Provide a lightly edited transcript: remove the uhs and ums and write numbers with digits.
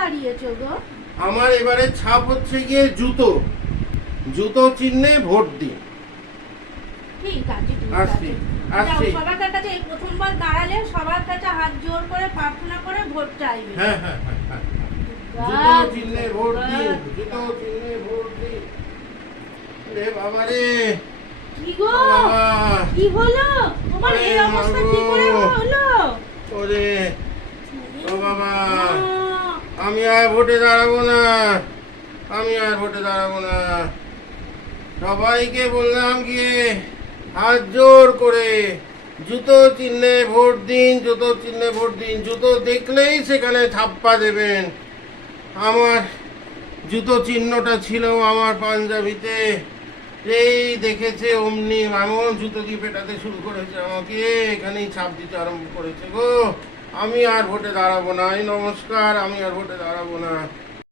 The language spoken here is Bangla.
দাঁড়িয়েছো গো? আমার এবারে ছাপ হচ্ছে গিয়ে জুতো। জুতো চিহ্নে ভোট দিন। ঠিক আছে, ঠিক আসছি, আছে। যাও, আসছি। সবার কাছে এই প্রথমবার দাঁড়ালে সবার কাছে হাত জোর করে প্রার্থনা করে ভোট চাইবে। হ্যাঁ হ্যাঁ হ্যাঁ হ্যাঁ। জুতো চিহ্নে ভোট দিন, জুতো চিহ্নে ভোট দিন। রে বাবা রে, কি গো? বাবা। কি হলো তোমার? এই ওরে অবস্থা মাগো। কি করে হলো? ওরে ও বাবা, আমি আর ভোটে দাঁড়াবো না, আমি আর ভোটে দাঁড়াবো না। সবাইকে বললাম গিয়ে হাত জোর করে জুতো চিহ্নে ভোট দিন, জুতো চিহ্নে ভোট দিন। জুতো দেখলেই সেখানে ছাপ্পা দেবেন। আমার জুতো চিহ্নটা ছিল আমার পাঞ্জাবিতে। এই দেখেছে অমনি এমন জুতো দিয়ে পেটাতে শুরু করেছে আমাকে, এখানেই ছাপ দিতে আরম্ভ করেছে গো। আমি আর ভোটে দাঁড়াবো না, এই নমস্কার, আমি আর ভোটে দাঁড়াবো না।